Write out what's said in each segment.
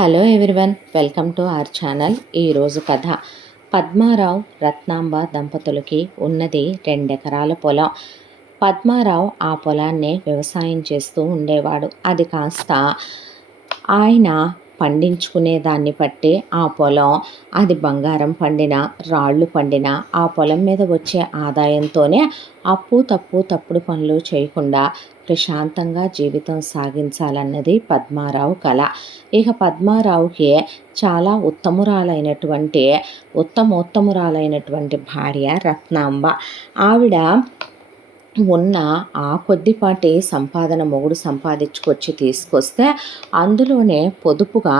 Hello everyone, welcome to our channel. ఈరోజు కథ. పద్మారావు రత్నాంబ దంపతులకి ఉన్నది 2 ఎకరాల పొలం. పద్మారావు ఆ పొలాన్నే వ్యవసాయం చేస్తూ ఉండేవాడు. అది కాస్త ఆయన పండించుకునే దాన్ని బట్టి ఆ పొలం, అది బంగారం పండిన రాళ్ళు పండిన ఆ పొలం మీద వచ్చే ఆదాయంతోనే అప్పు తప్పుడు పనులు చేయకుండా ప్రశాంతంగా జీవితం సాగించాలన్నది పద్మారావు కల. ఇక పద్మారావుకి చాలా ఉత్తమోత్తమురాలైనటువంటి భార్య రత్నాంబ. ఆవిడ ఉన్న ఆ కొద్దిపాటి సంపాదన మొగుడు సంపాదించుకొచ్చి తీసుకొస్తే అందులోనే పొదుపుగా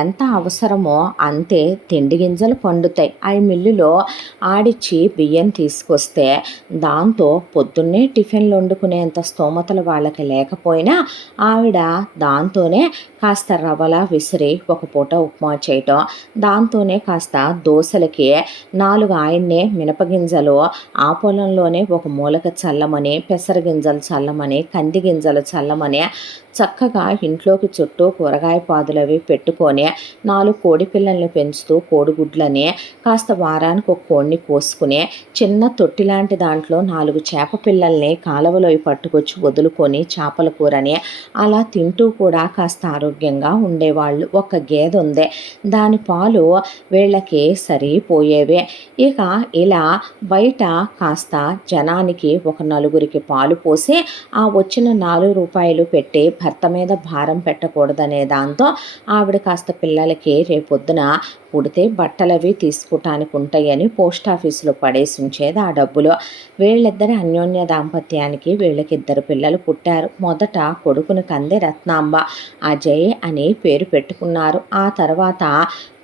ఎంత అవసరమో అంతే తిండి గింజలు పండుతాయి. ఆ మిల్లులో ఆడిచ్చి బియ్యం తీసుకొస్తే దాంతో పొద్దున్నే టిఫిన్లు వండుకునేంత స్తోమతలు వాళ్ళకి లేకపోయినా ఆవిడ దాంతోనే కాస్త రవ్వలా విసిరి ఒక పూట ఉప్మా చేయటం, దాంతోనే కాస్త దోశలకి 4 ఆయన్నే మినపగింజలు ఆ పొలంలోనే ఒక మూలక చల్లమని, పెసరగింజలు చల్లమని, కంది గింజలు చల్లమని చక్కగా ఇంట్లోకి చుట్టూ కూరగాయ పాదులవి పెట్టుకొని 4 కోడి పిల్లల్ని పెంచుతూ కోడిగుడ్లని కాస్త వారానికి ఒక కోడిని కోసుకుని చిన్న తొట్టి లాంటి దాంట్లో 4 చేప పిల్లల్ని కాలువలో పట్టుకొచ్చి వదులుకొని చేపల కూరని అలా తింటూ కూడా కాస్త ఆరోగ్యంగా ఉండేవాళ్ళు. ఒక గేదె ఉంది, దాని పాలు వీళ్ళకి సరిపోయేవే. ఇక ఇలా బయట కాస్త జనానికి ఒక 4గురికి పాలు పోసి ఆ వచ్చిన 4 రూపాయలు పెట్టి భర్త మీద భారం పెట్టకూడదనే దాంతో ఆవిడ కాస్త పిల్లలకి రేపొద్దున పుడితే బట్టలవి తీసుకోవటానికి ఉంటాయని పోస్ట్ ఆఫీసులో పడేసి ఉంచేది ఆ డబ్బులు. వీళ్ళిద్దరి అన్యోన్య దాంపత్యానికి వీళ్ళకి 2 పిల్లలు పుట్టారు. మొదట కొడుకుని కంది రత్నాంబ, అజయ్ అని పేరు పెట్టుకున్నారు. ఆ తర్వాత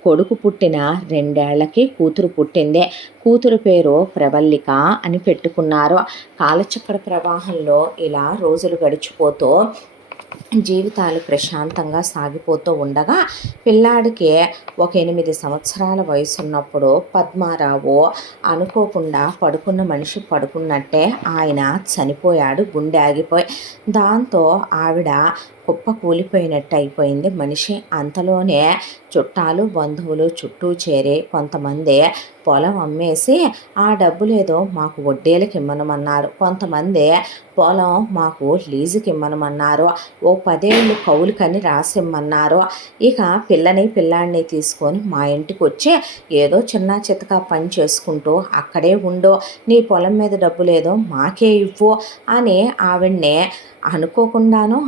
కొడుకు పుట్టిన 2 ఏళ్లకి కూతురు పుట్టింది. కూతురు పేరు ప్రవల్లిక అని పెట్టుకున్నారు. కాలచక్ర ప్రవాహంలో ఇలా రోజులు గడిచిపోతూ జీవితాలు ప్రశాంతంగా సాగిపోతూ ఉండగా పిల్లాడికి ఒక 8 సంవత్సరాల వయసు ఉన్నప్పుడు పద్మారావు అనుకోకుండా పడుకున్న మనిషి పడుకున్నట్టే ఆయన చనిపోయాడు, గుండె ఆగిపోయి. దాంతో ఆవిడ కుప్ప కూలిపోయినట్టు అయిపోయింది మనిషి. అంతలోనే చుట్టాలు బంధువులు చుట్టూ చేరి కొంతమంది పొలం అమ్మేసి ఆ డబ్బులేదో మాకు వడ్డీలకి ఇమ్మనమన్నారు, కొంతమంది పొలం మాకు లీజుకి ఇమ్మనమన్నారు, ఓ 10 ఏళ్ళు కౌలుకని రాసిమ్మన్నారు. ఇక పిల్లాడిని తీసుకొని మా ఇంటికి వచ్చి ఏదో చిన్న చితక పని చేసుకుంటూ అక్కడే ఉండు, నీ పొలం మీద డబ్బులేదో మాకే ఇవ్వు అని ఆవిడ్నే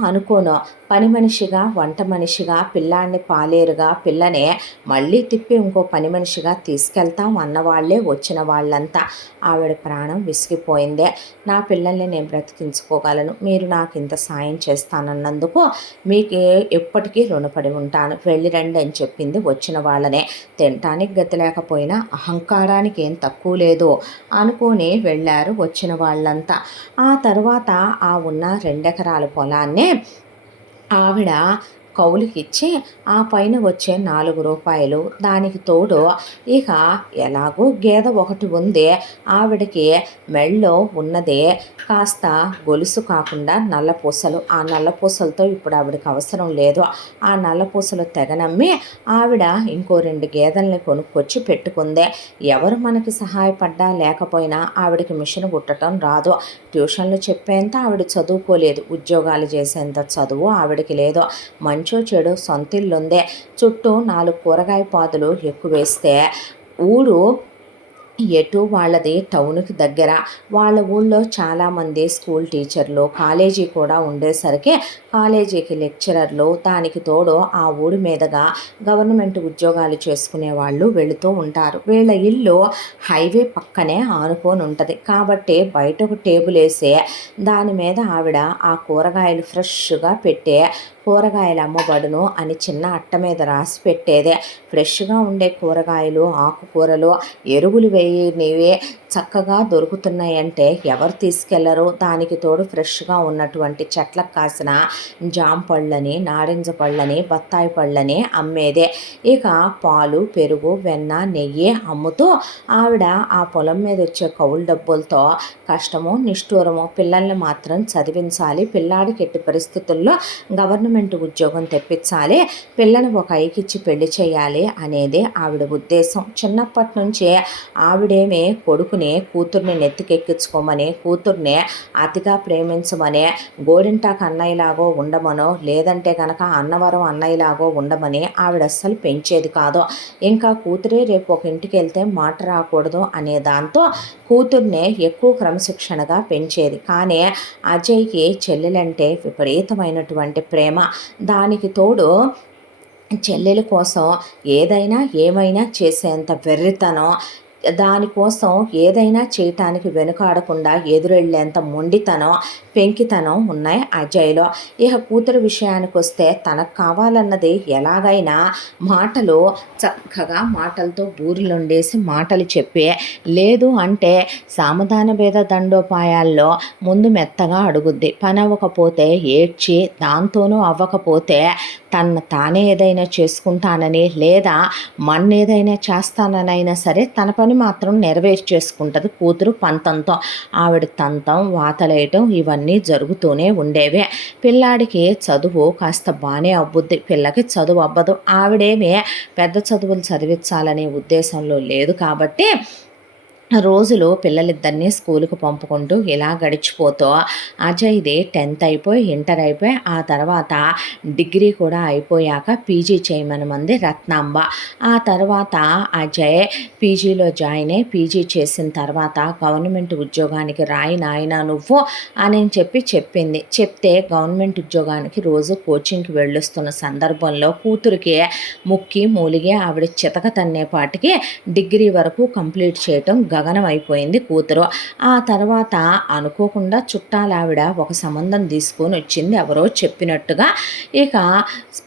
అనుకోను పని మనిషిగా, వంట మనిషిగా, పిల్లాడిని పాలేరుగా, పిల్లని మళ్ళీ తిప్పి ఇంకో పని మనిషిగా తీసుకెళ్తాం అన్నవాళ్లే వచ్చిన వాళ్ళంతా. ఆవిడ ప్రాణం విసిగిపోయిందే. నా పిల్లల్ని నేను బ్రతికించుకోగలను, మీరు నాకు ఇంత సాయం చేస్తానన్నందుకు మీకు ఎప్పటికీ రుణపడి ఉంటాను, వెళ్ళి రండి అని చెప్పింది వచ్చిన వాళ్ళనే. తినటానికి గతి లేకపోయినా అహంకారానికి ఏం తక్కువ లేదు అనుకొని వెళ్ళారు వచ్చిన వాళ్ళంతా. ఆ తర్వాత ఆ ఉన్న 2 ఎకరాల పొలాన్నే ఆవిడ కౌలుకిచ్చి ఆ పైన వచ్చే 4 రూపాయలు, దానికి తోడు ఇక ఎలాగో గేదె ఒకటి ఉంది, ఆవిడకి మెళ్ళో ఉన్నదే కాస్త గొలుసు కాకుండా నల్లపూసలు. ఆ నల్లపూసలతో ఇప్పుడు ఆవిడకి అవసరం లేదు. ఆ నల్లపూసలు తెగనమ్మి ఆవిడ ఇంకో 2 గేదెల్ని కొనుక్కొచ్చి పెట్టుకుందే. ఎవరు మనకి సహాయపడ్డా లేకపోయినా ఆవిడకి మిషన్ కుట్టడం రాదు, ట్యూషన్లు చెప్పేంత ఆవిడ చదువుకోలేదు, ఉద్యోగాలు చేసేంత చదువు ఆవిడకి లేదు. మంచో చెడు సొంతిల్లుందే, చుట్టూ 4 కూరగాయ పాదులు ఎక్కువేస్తే ఊరు ఎటు వాళ్ళది టౌన్కి దగ్గర. వాళ్ళ ఊళ్ళో చాలామంది స్కూల్ టీచర్లు, కాలేజీ కూడా ఉండేసరికి కాలేజీకి లెక్చరర్లు, దానికి తోడు ఆ ఊరి మీదుగా గవర్నమెంట్ ఉద్యోగాలు చేసుకునే వాళ్ళు వెళుతూ ఉంటారు. వీళ్ళ ఇల్లు హైవే పక్కనే ఆనుకొని ఉంటుంది కాబట్టి బయట ఒక టేబుల్ వేసి దాని మీద ఆవిడ ఆ కూరగాయలు ఫ్రెష్గా పెట్టే కూరగాయలు అమ్మబడును అని చిన్న అట్ట మీద రాసి పెట్టేదే. ఫ్రెష్గా ఉండే కూరగాయలు, ఆకుకూరలు, ఎరువులు వేయనివే చక్కగా దొరుకుతున్నాయంటే ఎవరు తీసుకెళ్లరు. దానికి తోడు ఫ్రెష్గా ఉన్నటువంటి చెట్లకు కాసిన జామ పళ్ళని, నారింజ పళ్ళని, బత్తాయి పళ్ళని అమ్మేదే. ఇక పాలు, పెరుగు, వెన్న, నెయ్యి అమ్ముతూ ఆవిడ ఆ పొలం మీద వచ్చే కౌలు డబ్బులతో కష్టమో నిష్ఠూరమో పిల్లల్ని మాత్రం చదివించాలి, పిల్లాడికి ఎట్టి పరిస్థితుల్లో గవర్నమెంట్ గవర్నమెంట్ ఉద్యోగం తెప్పించాలి, పిల్లని ఒక ఐకిచ్చి పెళ్లి చేయాలి అనేది ఆవిడ ఉద్దేశం. చిన్నప్పటి నుంచే ఆవిడేమి కొడుకుని కూతుర్ని నెత్తికెక్కించుకోమని, కూతుర్ని అతిగా ప్రేమించమని, గోరింటాకు అన్నయ్యలాగో ఉండమనో లేదంటే కనుక అన్నవరం అన్నయ్యలాగో ఉండమని ఆవిడ అస్సలు పెంచేది కాదు. ఇంకా కూతురే రేపు ఒక ఇంటికి వెళ్తే మాట రాకూడదు అనే దాంతో కూతుర్నే ఎక్కువ క్రమశిక్షణగా పెంచేది. కానీ అజయ్కి చెల్లెలంటే విపరీతమైనటువంటి ప్రేమ. దానికి తోడు చెల్లెల కోసం ఏదైనా ఏమైనా చేసేంత వెర్రితనం, దానికోసం ఏదైనా చేయటానికి వెనుకాడకుండా ఎదురెళ్ళేంత మొండితనం, పెంకితనం ఉన్నాయి అజయ్లో. ఇక కూతురు విషయానికి వస్తే తనకు కావాలన్నది ఎలాగైనా మాటలు చక్కగా మాటలతో బూరులుండేసి మాటలు చెప్పి, లేదు అంటే సామధాన భేద దండోపాయాల్లో ముందు మెత్తగా అడుగుద్ది. పని అవ్వకపోతే ఏడ్చి, దాంతోనూ అవ్వకపోతే తానే ఏదైనా చేసుకుంటానని లేదా ఏదైనా చేస్తాననైనా సరే తన పని మాత్రం నెరవేర్చేసుకుంటుంది కూతురు పంతంతో. ఆవిడ తంతం వాతలేయటం ఇవన్నీ జరుగుతూనే ఉండేవే. పిల్లాడికి చదువు కాస్త బాగానే అవ్వుద్ది, పిల్లకి చదువు అవ్వదు. ఆవిడేమి పెద్ద చదువులు చదివించాలనే ఉద్దేశంలో లేదు కాబట్టి రోజులు పిల్లలిద్దరినీ స్కూలుకు పంపుకుంటూ ఇలా గడిచిపోతూ అజయ్ది 10th అయిపోయి ఇంటర్ అయిపోయి ఆ తర్వాత డిగ్రీ కూడా అయిపోయాక పీజీ చేయమనమంది రత్నాంబ. ఆ తర్వాత అజయ్ పీజీలో జాయిన్ అయ్యి పీజీ చేసిన తర్వాత గవర్నమెంట్ ఉద్యోగానికి రాయి నాయన నువ్వు అని చెప్పింది. చెప్తే గవర్నమెంట్ ఉద్యోగానికి రోజు కోచింగ్కి వెళ్ళొస్తున్న సందర్భంలో కూతురికి ముక్కి మూలిగే ఆవిడ చితక తన్నేపాటికి డిగ్రీ వరకు కంప్లీట్ చేయటం గగనం అయిపోయింది కూతురు. ఆ తర్వాత అనుకోకుండా చుట్టాలావిడ ఒక సంబంధం తీసుకొని వచ్చింది ఎవరో చెప్పినట్టుగా. ఇక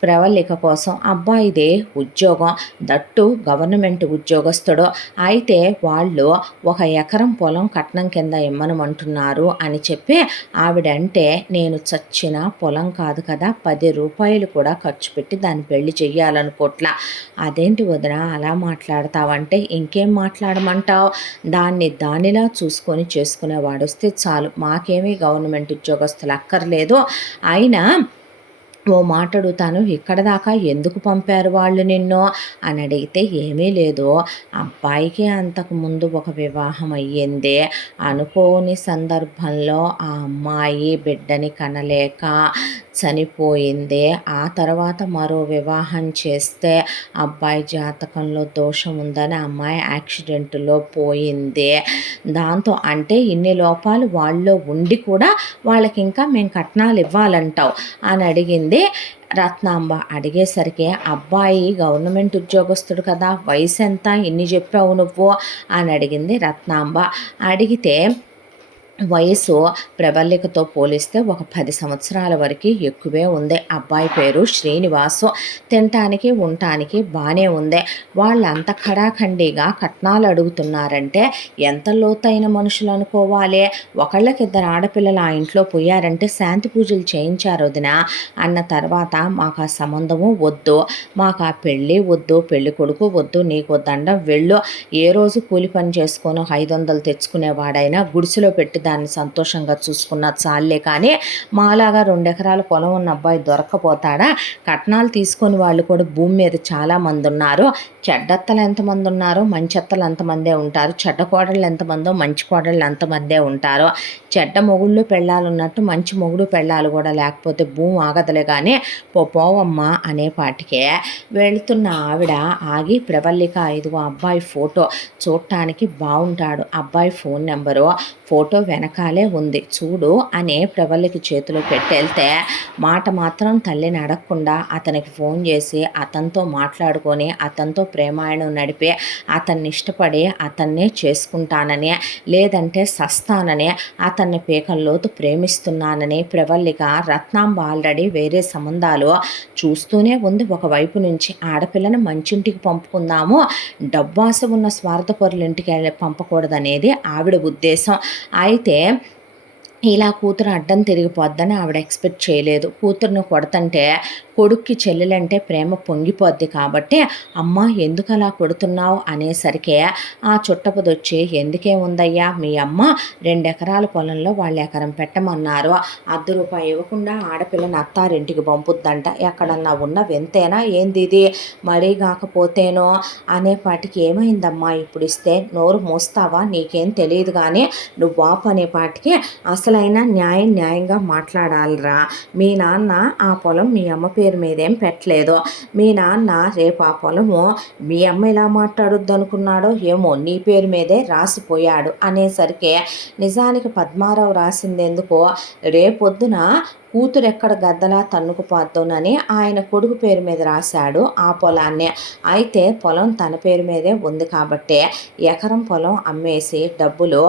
ప్రవళిక కోసం అబ్బాయిదే ఉద్యోగం, దట్టు గవర్నమెంట్ ఉద్యోగస్తుడు. అయితే వాళ్ళు 1 ఎకరం పొలం కట్నం కింద ఇమ్మనమంటున్నారు అని చెప్పి ఆవిడంటే, నేను చచ్చిన పొలం కాదు కదా, 10 రూపాయలు కూడా ఖర్చు పెట్టి దాన్ని పెళ్లి చెయ్యాలనుకోట్లా. అదేంటి వదిన అలా మాట్లాడతావంటే, ఇంకేం మాట్లాడమంటావు, దానిలా చూసుకొని చేసుకునేవాడు వస్తే చాలు, మాకేమీ గవర్నమెంట్ ఉద్యోగస్తులు అక్కర్లేదు. అయినా ఓ మాట అడుగుతాను, ఇక్కడ దాకా ఎందుకు పంపారు వాళ్ళు నిన్ను అని అడిగితే, ఏమీ లేదు అబ్బాయికి అంతకుముందు ఒక వివాహం అయ్యింది, అనుకోని సందర్భంలో ఆ అమ్మాయి బిడ్డని కనలేక చనిపోయింది. ఆ తర్వాత మరో వివాహం చేస్తే అబ్బాయి జాతకంలో దోషం ఉందని అమ్మాయి యాక్సిడెంట్లో పోయింది. దాంతో అంటే ఇన్ని లోపాలు వాళ్ళలో ఉండి కూడా వాళ్ళకి ఇంకా మేము కట్నాలు ఇవ్వాలంటావు అని అడిగింది రత్నాంబ. అడిగేసరికి అబ్బాయి గవర్నమెంట్ ఉద్యోగస్తుడు కదా, వయసు ఎంత, ఇన్ని చెప్పావు నువ్వు అని అడిగింది రత్నాంబ. అడిగితే వయసు ప్రవళికతో పోలిస్తే ఒక 10 సంవత్సరాల వరకు ఎక్కువే ఉంది. అబ్బాయి పేరు శ్రీనివాసు, తినటానికి ఉండటానికి బాగానే ఉంది. వాళ్ళంత ఖడాఖండిగా కట్నాలు అడుగుతున్నారంటే ఎంత లోతైన మనుషులు అనుకోవాలి. ఒకళ్ళకిద్దరు ఆడపిల్లలు ఆ ఇంట్లో పోయారంటే శాంతి పూజలు చేయించారు వదిన అన్న తర్వాత, మాకు ఆ సంబంధము వద్దు, మాకు ఆ పెళ్ళి వద్దు, పెళ్ళి కొడుకు వద్దు, నీకు దండం వెళ్ళు, ఏ రోజు కూలి పని చేసుకొని 500 తెచ్చుకునేవాడైనా గుడిసెలో పెట్టి దాన్ని సంతోషంగా చూసుకున్న చాలే, కానీ మాలాగా 2 ఎకరాల పొలం ఉన్న అబ్బాయి దొరక్కపోతాడా. కట్నాలు తీసుకొని వాళ్ళు కూడా భూమి మీద చాలామంది ఉన్నారు. చెడ్డత్తలు ఎంతమంది ఉన్నారో మంచెత్తలు అంతమందే ఉంటారు, చెడ్డ కోడళ్ళు ఎంతమందో మంచి కోడళ్ళు అంతమందే ఉంటారు. చెడ్డ మొగుళ్ళు పెళ్ళాలు ఉన్నట్టు మంచి మొగుడు పెళ్ళాలు కూడా లేకపోతే భూమి ఆగదలే కానీ పోవమ్మ అనేపాటికే వెళుతున్న ఆవిడ ఆగి, ప్రవళిక ఇదిగో అబ్బాయి ఫోటో చూడటానికి బాగుంటాడు, అబ్బాయి ఫోన్ నెంబరు ఫోటో వెనకాలే ఉంది చూడు అని ప్రవళిక చేతిలో పెట్టేళ్తే, మాట మాత్రం తల్లిని అడగకుండా అతనికి ఫోన్ చేసి అతనితో మాట్లాడుకొని అతనితో ప్రేమాయణం నడిపి అతన్ని ఇష్టపడి అతన్నే చేసుకుంటానని లేదంటే సస్తానని అతన్ని పీకల్లోతు ప్రేమిస్తున్నానని ప్రవళిక రత్నాంబ ఆల్రెడీ వేరే సంబంధాలు చూస్తూనే ఉంది. ఒకవైపు నుంచి ఆడపిల్లని మంచింటికి పంపుకుందాము, డబ్బాస ఉన్న స్వార్థపరుల ఇంటికి పంపకూడదనేది ఆవిడ ఉద్దేశం. అయితే ఇలా కూతురు అడ్డం తిరిగిపోద్దని ఆవిడ ఎక్స్పెక్ట్ చేయలేదు. కూతురును కొడతంటే కొడుక్కి చెల్లెలంటే ప్రేమ పొంగిపోద్ది కాబట్టి అమ్మ ఎందుకు అలా కొడుతున్నావు అనేసరికి ఆ చుట్టపుదొచ్చి ఎందుకే ఉందయ్యా మీ అమ్మ 2 ఎకరాల పొలంలో వాళ్ళు ఎకరం పెట్టమన్నారు, ₹1 ఇవ్వకుండా ఆడపిల్లని అత్తారింటికి పంపుద్దంట, ఎక్కడన్నా ఉన్న వింతేనా ఏంది ఇది, మరీ కాకపోతేనో అనేపాటికి ఏమైందమ్మా ఇప్పుడు ఇస్తే నోరు మోస్తావా, నీకేం తెలియదు కానీ నువ్వు వాపు అనేపాటికి అసలైన న్యాయంగా మాట్లాడాలిరా, మీ నాన్న ఆ పొలం మీ అమ్మ పేరు మీదేం పెట్టలేదు, మీ నాన్న రేపు ఆ పొలము మీ అమ్మ ఎలా మాట్లాడొద్దు అనుకున్నాడో ఏమో నీ పేరు మీదే రాసిపోయాడు అనేసరికి నిజానికి పద్మారావు రాసిందెందుకో రేపొద్దున కూతురు ఎక్కడ గద్దలా తన్నుకుపోద్దోనని ఆయన కొడుకు పేరు మీద రాశాడు ఆ పొలాన్ని. అయితే పొలం తన పేరు మీదే ఉంది కాబట్టి ఎకరం పొలం అమ్మేసి డబ్బులు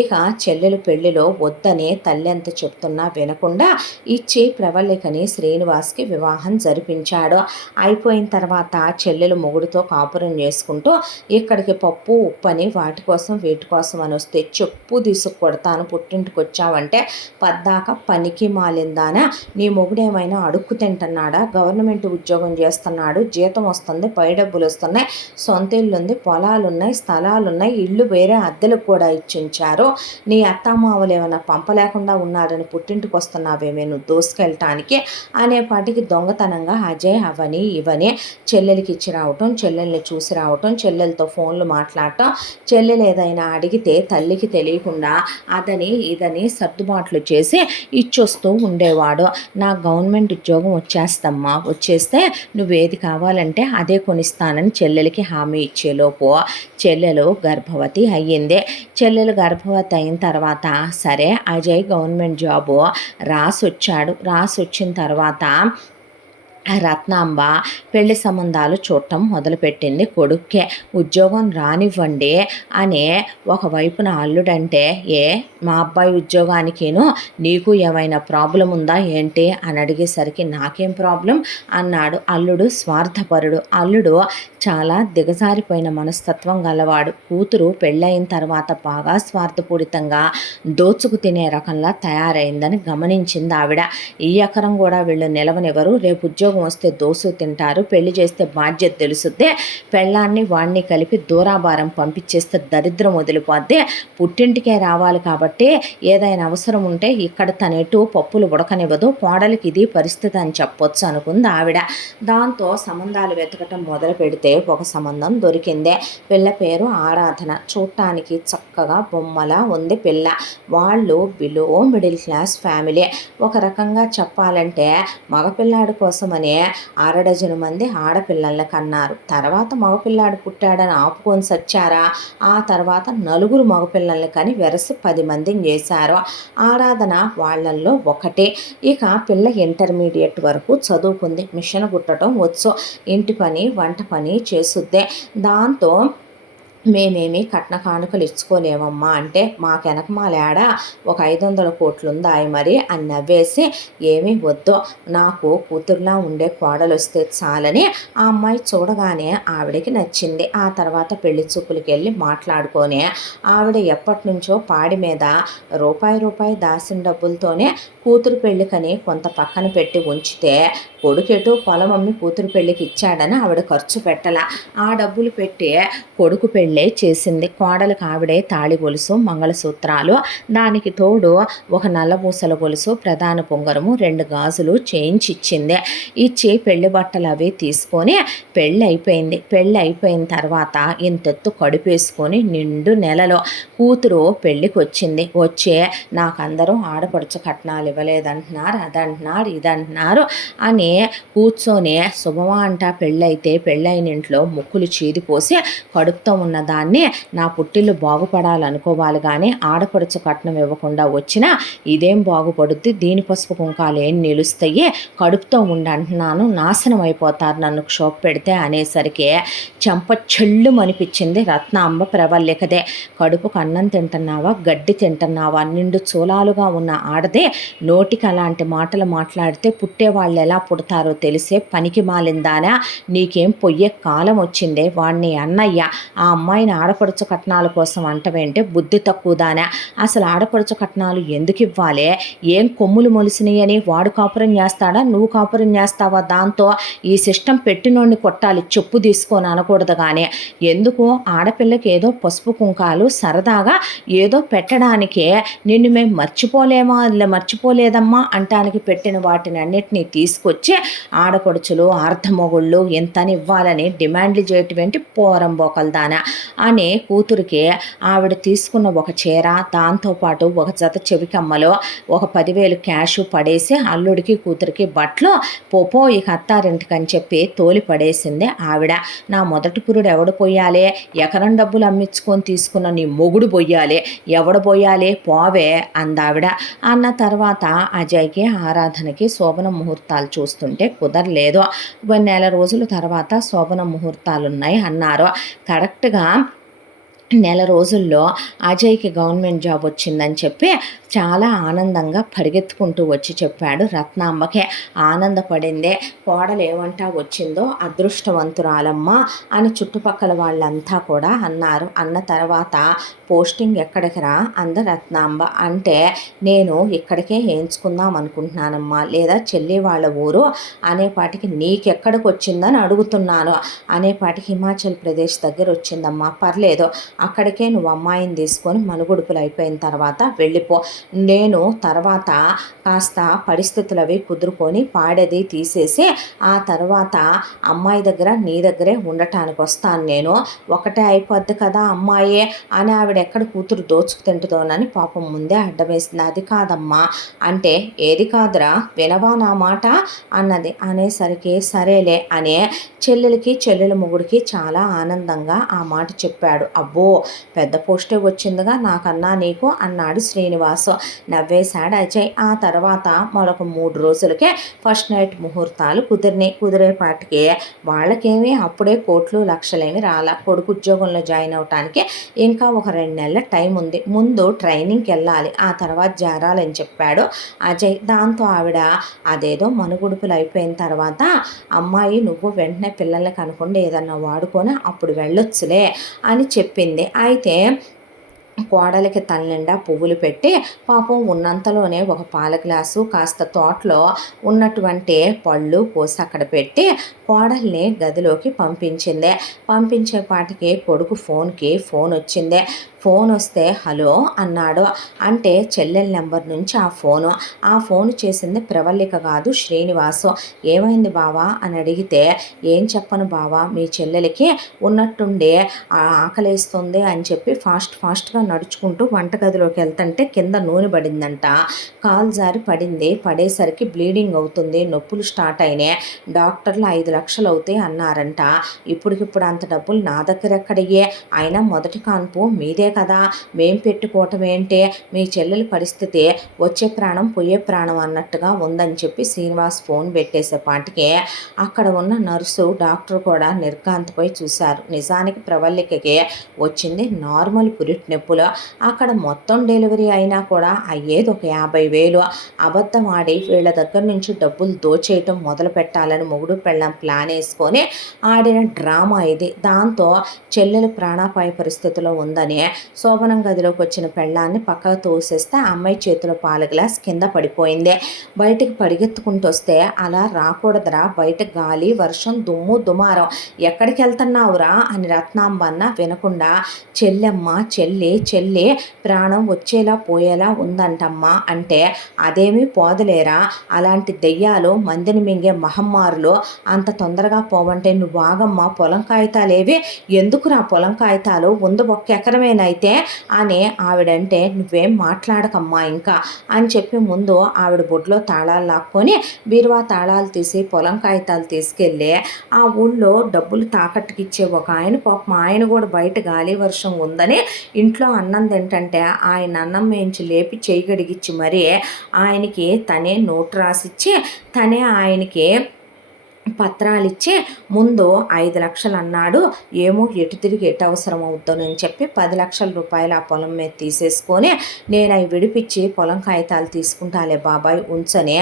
ఇక చెల్లెలు పెళ్లిలో వద్దని తల్లి ఎంత చెప్తున్నా వినకుండా ఇచ్చి ప్రవల్లికని శ్రీనివాస్కి వివాహం జరిపించాడు. అయిపోయిన తర్వాత చెల్లెలు మొగుడుతో కాపురం చేసుకుంటూ ఇక్కడికి పప్పు ఉప్పని వాటి కోసం వీటి కోసం అని వస్తే చెప్పు తీసుకు కొడతాను, పుట్టింటికి వచ్చావంటే పద్దాక పనికి మాలిందా, నీ మొగుడేమైనా అడుక్కు తింటున్నాడా, గవర్నమెంట్ ఉద్యోగం చేస్తున్నాడు, జీతం వస్తుంది, పై డబ్బులు వస్తున్నాయి, సొంత ఇల్లుంది, పొలాలున్నాయి, స్థలాలున్నాయి, ఇల్లు వేరే అద్దెలకు కూడా ఇచ్చించారు, నీ అత్తామావలు ఏమైనా పంపలేకుండా ఉన్నారని పుట్టింటికి వస్తున్నావేమే నువ్వు దోసుకెళ్ళటానికి అనేపాటికి దొంగతనంగా అజయ్ అవని ఇవని చెల్లెలకి ఇచ్చి రావటం, చెల్లెల్ని చూసి రావటం, చెల్లెలతో ఫోన్లు మాట్లాడటం, చెల్లెలు ఏదైనా అడిగితే తల్లికి తెలియకుండా అదని ఇదని సర్దుబాట్లు చేసి ఇచ్చొస్తూ ఉండేవాడు. నా గవర్నమెంట్ ఉద్యోగం వచ్చేస్తమ్మా, వచ్చేస్తే నువ్వేది కావాలంటే అదే కొనిస్తానని చెల్లెలకి హామీ ఇచ్చేలోపు చెల్లెలు గర్భవతి అయ్యింది. చెల్లెలు గర్భవతి అయిన తర్వాత సరే అజయ్ గవర్నమెంట్ జాబు రాసొచ్చాడు. రాసొచ్చిన తర్వాత రత్నాంబ పెళ్లి సంబంధాలు చూడటం మొదలుపెట్టింది. కొడుక్కే ఉద్యోగం రానివ్వండి అని ఒకవైపున అల్లుడంటే, ఏ మా అబ్బాయి ఉద్యోగానికేను నీకు ఏమైనా ప్రాబ్లం ఉందా ఏంటి అని అడిగేసరికి నాకేం ప్రాబ్లం అన్నాడు. అల్లుడు స్వార్థపరుడు, అల్లుడు చాలా దిగజారిపోయిన మనస్తత్వం గలవాడు. కూతురు పెళ్ళయిన తర్వాత బాగా స్వార్థపూరితంగా దోచుకు తినే రకంలా తయారైందని గమనించింది ఆవిడ. ఈ ఎకరం కూడా వీళ్ళు నిలవనివ్వరు, రేపు ఉద్యోగం వస్తే దోసు తింటారు, పెళ్లి చేస్తే బాధ్యత తెలుసుద్దే, పెళ్ళాన్ని వాడిని కలిపి దూరాభారం పంపించేస్తే దరిద్రం వదిలిపోద్ది, పుట్టింటికే రావాలి కాబట్టి ఏదైనా అవసరం ఉంటే ఇక్కడ తనేటు పప్పులు ఉడకనివ్వదు, కోడలికి ఇది పరిస్థితి అని చెప్పొచ్చు అనుకుంది ఆవిడ. దాంతో సంబంధాలు వెతకటం మొదలు పెడితే ఒక సంబంధం దొరికిందే. పిల్ల పేరు ఆరాధన, చూడటానికి చక్కగా బొమ్మలా ఉంది పిల్ల. వాళ్ళు బిలో మిడిల్ క్లాస్ ఫ్యామిలీ. ఒక రకంగా చెప్పాలంటే మగపిల్లాడి కోసమని 6 మంది ఆడపిల్లల్ని కన్నారు. తర్వాత మగపిల్లాడు పుట్టాడని ఆపుకొని సచ్చారా, ఆ తర్వాత 4 మగపిల్లల్ని కని వెరసి 10 మందిని చేశారు. ఆరాధన వాళ్ళల్లో ఒకటి. ఇక పిల్ల ఇంటర్మీడియట్ వరకు చదువుకుంది, మిషన్ కుట్టడం వచ్చు, ఇంటి పని వంట పని చేసుద్దే. దాంతో మేమేమి కట్న కానుకలు ఇచ్చుకోలేమమ్మా అంటే, మాకెనక మాలేడా ఒక 500 కోట్లు ఉందాయి మరి అని నవ్వేసి, ఏమీ వద్దు నాకు కూతురులా ఉండే కోడలు వస్తే చాలని ఆ అమ్మాయి చూడగానే ఆవిడకి నచ్చింది. ఆ తర్వాత పెళ్లి చూపులకి వెళ్ళి మాట్లాడుకొని ఆవిడ ఎప్పటి నుంచో పాడి మీద రూపాయి దాసిన డబ్బులతోనే కూతురు పెళ్ళికని కొంత పక్కన పెట్టి ఉంచితే, కొడుకెటు పొలం అమ్మి కూతురు పెళ్ళికి ఇచ్చాడని ఆవిడ ఖర్చు పెట్టల, ఆ డబ్బులు పెట్టి కొడుకు పెళ్ళే చేసింది. కోడలకు ఆవిడే తాళి గొలుసు, మంగళసూత్రాలు, దానికి తోడు ఒక నల్లబూసల గొలుసు, ప్రధాన పొంగరము, 2 గాజులు చేయించిచ్చింది. ఇచ్చి పెళ్లి బట్టలు అవి తీసుకొని పెళ్ళి అయిపోయింది. పెళ్ళి అయిపోయిన తర్వాత ఇంతెత్తు కడుపేసుకొని నిండు నెలలో కూతురు పెళ్ళికి వచ్చింది. వచ్చే నాకందరూ ఆడపడుచు కట్నాలు ఇవ్వలేదంటున్నారు, అదంటున్నారు, ఇదంటున్నారు అని కూర్చొని శుభమా అంట పెళ్ళైతే పెళ్ళైన ఇంట్లో ముక్కులు చీదిపోసి కడుపుతో ఉన్న దాన్ని నా పుట్టిల్లు బాగుపడాలనుకోవాలి కానీ ఆడపడుచు కట్నం ఇవ్వకుండా వచ్చినా ఇదేం బాగుపడుద్ది, దీని పసుపు కుంకాలు ఏం నిలుస్తాయి, కడుపుతో ఉండంటున్నాను, నాశనం అయిపోతారు నన్ను క్షోభ పెడితే అనేసరికి చెంప చెళ్ళు అనిపించింది రత్నాంబ ప్రవల్లికదే. కడుపుకు అన్నం తింటున్నావా, గడ్డి తింటున్నావా, నిండు చూలాలుగా ఉన్న ఆడదే నోటికి అలాంటి మాటలు మాట్లాడితే పుట్టేవాళ్ళు ఎలా పుడతారో తెలిసే పనికి మాలిందానా, నీకేం పొయ్యే కాలం వచ్చిందే, వాడిని అన్నయ్య, ఆ అమ్మాయిని ఆడపడుచు కట్నాల కోసం అంటవేంటే, బుద్ధి తక్కువదానా, అసలు ఆడపడుచు కట్నాలు ఎందుకు ఇవ్వాలి, ఏం కొమ్ములు మొలిసినాయని వాడు కాపురం చేస్తాడా, నువ్వు కాపురం చేస్తావా, దాంతో ఈ సిస్టమ్ పెట్టినోడిని కొట్టాలి, చెప్పు తీసుకొని అనకూడదు. కానీ ఎందుకు ఆడపిల్లకి ఏదో పసుపు కుంకాలు సరదాగా ఏదో పెట్టడానికే నిన్ను మేము మర్చిపోలేదమ్మా అంటానికి పెట్టిన వాటిని అన్నిటినీ తీసుకొచ్చి ఆడపడుచులు అర్ధమొగుళ్ళు ఎంతని ఇవ్వాలని డిమాండ్లు చేయటమేంటి పోరంబోకలదాన అని కూతురికి ఆవిడ తీసుకున్న ఒక చీర, దాంతోపాటు ఒక జత చెవికమ్మలో ఒక 10,000 క్యాష్ పడేసి అల్లుడికి కూతురికి బట్టలు పోపో ఇక అత్తారింటికి అని చెప్పి తోలి పడేసింది ఆవిడ. నా మొదటి పురుడు ఎవడు పోయాలి, ఎకరం డబ్బులు అమ్మించుకొని తీసుకున్న నీ మొగుడు పోయాలి, ఎవడు పోయాలి పోవే అందావిడ. అన్న తర్వాత అజయ్కి ఆరాధనకి శోభన ముహూర్తాలు చూస్తుంటే కుదరలేదు. నెల రోజుల తర్వాత శోభన ముహూర్తాలు ఉన్నాయి అన్నారు. కరెక్ట్గా నెల రోజుల్లో అజయ్కి గవర్నమెంట్ జాబ్ వచ్చిందని చెప్పి చాలా ఆనందంగా పరిగెత్తుకుంటూ వచ్చి చెప్పాడు రత్నాంబకే. ఆనందపడిందే. కోడలు ఏమంటా వచ్చిందో అదృష్టవంతురాలమ్మ అని చుట్టుపక్కల వాళ్ళంతా కూడా అన్నారు. అన్న తర్వాత పోస్టింగ్ ఎక్కడికి రా అంద రత్నాంబ. అంటే నేను ఇక్కడికే వేయించుకుందాం అనుకుంటున్నానమ్మా, లేదా చెల్లి వాళ్ళ ఊరు అనేపాటికి నీకెక్కడికి వచ్చిందని అడుగుతున్నాను అనేపాటికి హిమాచల్ ప్రదేశ్ దగ్గర వచ్చిందమ్మా, పర్లేదు అక్కడికే నువ్వు అమ్మాయిని తీసుకొని మనుగుడుపులు అయిపోయిన తర్వాత వెళ్ళిపో, నేను తర్వాత కాస్త పరిస్థితులు అవి కుదురుకొని పాడేది తీసేసి ఆ తర్వాత అమ్మాయి దగ్గర నీ దగ్గరే ఉండటానికి వస్తాను, నేను ఒకటే అయిపోద్ది కదా అమ్మాయి అని ఆవిడ ఎక్కడ కూతురు దోచుకు తింటుందోనని పాపం ముందే అడ్డమేసింది. అది కాదమ్మా అంటే, ఏది కాదురా వినవా నా మాట అన్నది. అనేసరికి సరేలే అనే చెల్లెల మొగుడికి చాలా ఆనందంగా ఆ మాట చెప్పాడు. అబ్బో పెద్ద పోస్టే వచ్చిందిగా నాకన్నా నీకు అన్నాడు శ్రీనివాసు. నవ్వేశాడు అజయ్. ఆ తర్వాత మరొక 3 రోజులకే ఫస్ట్ నైట్ ముహూర్తాలు కుదిరేపాటికి వాళ్ళకేమీ అప్పుడే కోట్లు లక్షలేమి రాలా. కొడుకు ఉద్యోగంలో జాయిన్ అవటానికి ఇంకా ఒక 2 నెలల టైం ఉంది, ముందు ట్రైనింగ్కి వెళ్ళాలి, ఆ తర్వాత జారాలని చెప్పాడు అజయ్. దాంతో ఆవిడ అదేదో మనుగుడుపులు అయిపోయిన తర్వాత అమ్మాయి నువ్వు వెంటనే పిల్లలకి అనుకోండి ఏదన్నా వాడుకొని అప్పుడు వెళ్ళొచ్చులే అని చెప్పింది. అయితే కోడలికి తలనిండా పువ్వులు పెట్టి పాపం ఉన్నంతలోనే ఒక పాల గ్లాసు కాస్త తోటలో ఉన్నటువంటి పళ్ళు కోసి అక్కడ పెట్టి కోడల్ని గదిలోకి పంపించింది. పంపించేపాటికి కొడుకు ఫోన్ వచ్చింది. ఫోన్ వస్తే హలో అన్నాడు. అంటే చెల్లెల నెంబర్ నుంచి ఆ ఫోను చేసింది ప్రవల్లిక కాదు శ్రీనివాసు. ఏమైంది బావా అని అడిగితే, ఏం చెప్పను బావా, మీ చెల్లెలకి ఉన్నట్టుండే ఆకలేస్తుంది అని చెప్పి ఫాస్ట్గా నడుచుకుంటూ వంటగదిలోకి వెళ్తుంటే కింద నూనె పడిందంట, కాలు జారి పడేసరికి బ్లీడింగ్ అవుతుంది, నొప్పులు స్టార్ట్ అయినాయి, డాక్టర్లు 5 లక్షలు అవుతాయి అన్నారంట. ఇప్పటికిప్పుడు అంత డబ్బులు నా దగ్గర ఎక్కడయ్యే, అయినా మొదటి కాన్పు మీదే కదా, మేం పెట్టుకోవటం ఏంటి, మీ చెల్లెల పరిస్థితి వచ్చే ప్రాణం పోయే ప్రాణం అన్నట్టుగా ఉందని చెప్పి శ్రీనివాస్ ఫోన్ పెట్టేసేపాటికి అక్కడ ఉన్న నర్సు డాక్టర్ కూడా నిర్ఘాంతపై చూశారు. నిజానికి ప్రవల్లికకి వచ్చింది నార్మల్ పురిటి నొప్పులు. అక్కడ మొత్తం డెలివరీ అయినా కూడా అయ్యేది ఒక 50,000. అబద్ధం ఆడి వీళ్ళ దగ్గర నుంచి డబ్బులు దోచేయటం మొదలు పెట్టాలని మొగుడు పెళ్ళం ప్లాన్ వేసుకొని ఆడిన డ్రామా ఇది. దాంతో చెల్లెలు ప్రాణాపాయ పరిస్థితిలో ఉందని శోభనం గదిలోకి వచ్చిన పెళ్ళాన్ని పక్కకు తోసేస్తే అమ్మాయి చేతిలో పాల గ్లాస్ కింద పడిపోయింది. బయటికి పరిగెత్తుకుంటూ వస్తే, అలా రాకూడదురా, బయట గాలి వర్షం దుమ్ము దుమారం, ఎక్కడికి వెళ్తున్నావురా అని రత్నాంబన్న వినకుండా, చెల్లి ప్రాణం వచ్చేలా పోయేలా ఉందంటమ్మా అంటే, అదేమీ పోదలేరా, అలాంటి దెయ్యాలు మందిని మింగే మహమ్మారులు అంత తొందరగా పోవంటే నువ్వు ఆగమ్మా, పొలం కాగితాలేవి ఎందుకురా, పొలం కాగితాలు ఉంది ఒక్క ఎకరమేనైతే అని ఆవిడంటే, నువ్వేం మాట్లాడకమ్మా ఇంకా అని చెప్పి ముందు ఆవిడ బొడ్లో తాళాలు లాక్కొని బీరువా తాళాలు తీసి పొలం కాగితాలు తీసుకెళ్ళి ఆ ఊళ్ళో డబ్బులు తాకట్టుకిచ్చే ఒక ఆయన, పాపం ఆయన కూడా బయట గాలి వర్షం ఉందని ఇంట్లో అన్నం తింటంటే ఆయన అన్నం వేయించి లేపి చేయి గడిగిచ్చి మరీ ఆయనకి తనే నోటు రాసిచ్చి తనే ఆయనకి పత్రాలిచ్చి ముందు 5,00,000 అన్నాడు. ఏమో ఎటు తిరిగి ఎటు అవసరం అవుద్దోనని చెప్పి 10,00,000 రూపాయలు ఆ పొలం మీద తీసేసుకొని, నేను అవి విడిపించి పొలం కాగితాలు తీసుకుంటాలే బాబాయ్ ఉంచని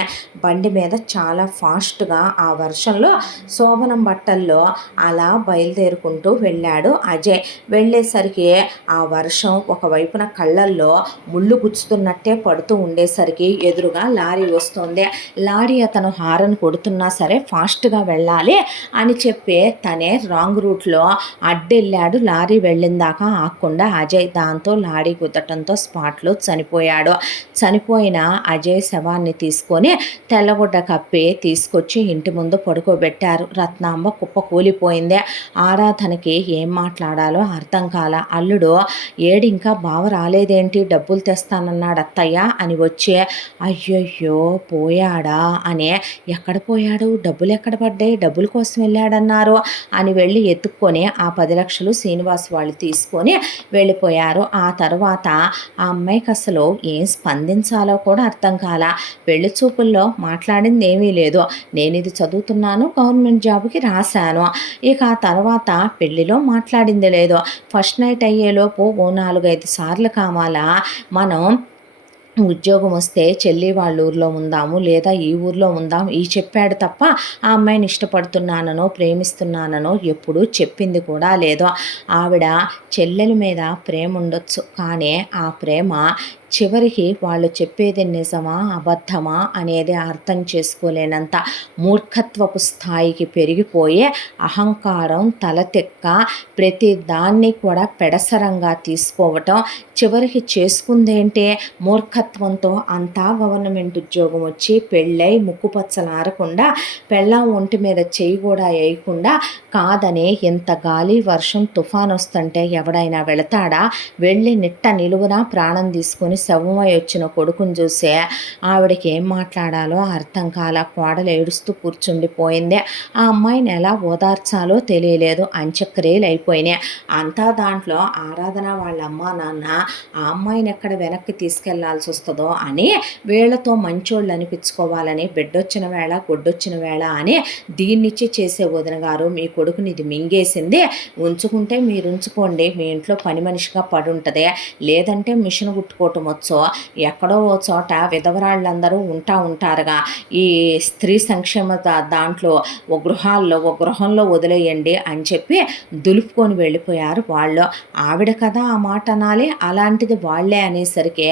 బండి మీద చాలా ఫాస్ట్గా ఆ వర్షంలో శోభనం బట్టల్లో అలా బయలుదేరుకుంటూ వెళ్ళాడు అజయ్. వెళ్ళేసరికి ఆ వర్షం ఒకవైపున కళ్ళల్లో ముళ్ళు గుచ్చుతున్నట్టే పడుతూ ఉండేసరికి ఎదురుగా లారీ వస్తుంది. లారీ అతను హారన్ కొడుతున్నా సరే ఫాస్ట్గా వెళ్ళాలి అని చెప్పి తనే రాంగ్ రూట్లో అడ్డెళ్ళాడు. లారీ వెళ్ళిందాకా ఆకుండా అజయ్. దాంతో లారీ గుద్దటంతో స్పాట్లో చనిపోయాడు. చనిపోయిన అజయ్ శవాన్ని తీసుకొని తెల్లగుడ్డ కప్పి తీసుకొచ్చి ఇంటి ముందు పడుకోబెట్టారు. రత్నాంబ కుప్ప కూలిపోయింది. ఆరాధనకి ఏం మాట్లాడాలో అర్థం కాల. అల్లుడు ఏడింకా బావ రాలేదేంటి, డబ్బులు తెస్తానన్నాడు అత్తయ్య అని వచ్చి, అయ్యయ్యో పోయాడా అని, ఎక్కడ పోయాడు, డబ్బులు ఎక్కడ పడ్డాయి, డబ్బుల కోసం వెళ్ళాడన్నారు అని వెళ్ళి ఎత్తుక్కొని ఆ 10 లక్షలు శ్రీనివాస్ వాళ్ళు తీసుకొని వెళ్ళిపోయారు. ఆ తర్వాత ఆ అమ్మాయికి అసలు ఏం స్పందించాలో కూడా అర్థం కాల. పెళ్లి చూపుల్లో మాట్లాడింది ఏమీ లేదు. నేను ఇది చదువుతున్నాను, గవర్నమెంట్ జాబ్కి రాశాను. ఇక ఆ తర్వాత పెళ్లిలో మాట్లాడింది లేదు. ఫస్ట్ నైట్ అయ్యేలోపు ఓ 4-5 సార్లు కావాలా మనం ఉద్యోగం వస్తే చెల్లి వాళ్ళ ఊర్లో ఉందాము లేదా ఈ ఊర్లో ఉందాం ఈ చెప్పాడు తప్ప ఆ అమ్మాయిని ఇష్టపడుతున్నాననో ప్రేమిస్తున్నాననో ఎప్పుడూ చెప్పింది కూడా లేదు. ఆవిడ చెల్లెల మీద ప్రేమ ఉండొచ్చు, కానీ ఆ ప్రేమ చివరికి వాళ్ళు చెప్పేది నిజమా అబద్ధమా అనేది అర్థం చేసుకోలేనంత మూర్ఖత్వపు స్థాయికి పెరిగిపోయే అహంకారం తలతెక్క ప్రతి దాన్ని కూడా పెడసరంగా తీసుకోవటం. చివరికి చేసుకుందేంటే మూర్ఖత్వంతో అంతా గవర్నమెంట్ ఉద్యోగం వచ్చి పెళ్ళై ముక్కుపచ్చలారకుండా పెళ్ళాం ఒంటి మీద చెయ్యి కూడా వేయకుండా కాదని ఎంత గాలి వర్షం తుఫాన్ వస్తుంటే ఎవడైనా వెళతాడా? వెళ్ళి నిట్ట నిలువున ప్రాణం తీసుకొని శవమై వచ్చిన కొడుకుని చూసే ఆవిడకి ఏం మాట్లాడాలో అర్థం కాల. కోడలు ఏడుస్తూ కూర్చుండిపోయింది. ఆ అమ్మాయిని ఎలా ఓదార్చాలో తెలియలేదు. అంత్యక్రియలు అయిపోయినాయి. అంతా దాంట్లో ఆరాధన వాళ్ళ అమ్మ నాన్న ఆ అమ్మాయిని ఎక్కడ వెనక్కి తీసుకెళ్లాల్సి వస్తుందో అని వీళ్లతో మంచోళ్ళు అనిపించుకోవాలని బిడ్డొచ్చిన వేళ గొడ్డొచ్చిన వేళ అని దీన్నిచ్చి చేసే వదిన గారు, మీ కొడుకుని ఇది మింగేసింది, ఉంచుకుంటే మీరు ఉంచుకోండి, మీ ఇంట్లో పని మనిషిగా పడుంటుంది, లేదంటే మిషన్ కుట్టుకోవటం వచ్చో ఎక్కడో ఓ చోట విధవరాళ్ళందరూ ఉంటారుగా ఈ స్త్రీ సంక్షేమ దాంట్లో ఓ గృహంలో వదిలేయండి అని చెప్పి దులుపుకొని వెళ్ళిపోయారు వాళ్ళు. ఆవిడ కదా ఆ మాట అనాలి, అలాంటిది వాళ్ళే అనేసరికి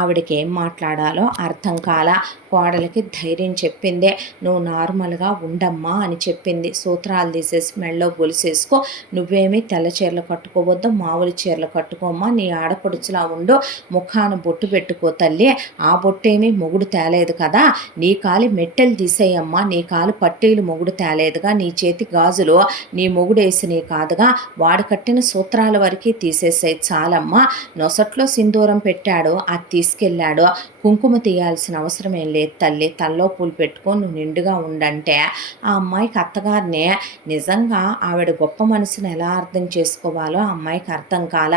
ఆవిడకి ఏం మాట్లాడాలో అర్థం కాల. కోడలికి ధైర్యం చెప్పిందే, నువ్వు నార్మల్గా ఉండమ్మా అని చెప్పింది. సూత్రాలు తీసేసి మెళ్ళో గొలిసేసుకో, నువ్వేమీ తెల్ల చీరలు కట్టుకోవద్దు, మామూలు చీరలు కట్టుకోమ్మా, నీ ఆడపడుచులా ఉండు, ముఖాన బొట్టు పెట్టుకో తల్లి, ఆ బొట్టేమీ మొగుడు తేలేదు కదా, నీ కాలి మెట్టెలు తీసేయమ్మా, నీ కాలు పట్టీలు మొగుడు తేలేదుగా, నీ చేతి గాజులు నీ మొగుడేసి కాదుగా, వాడు కట్టిన సూత్రాల వరకు తీసేసే చాలమ్మా, నొసట్లో సింధూరం పెట్టాడు అది తీసుకెళ్ళాడు, కుంకుమ తీయాల్సిన అవసరం ఏం లేదు తల్లి, తల్లో పూలు పెట్టుకొని నువ్వు నిండుగా ఉండంటే ఆ అమ్మాయికి అత్తగారినే నిజంగా ఆవిడ గొప్ప మనసుని ఎలా అర్థం చేసుకోవాలో ఆ అమ్మాయికి అర్థం కాల.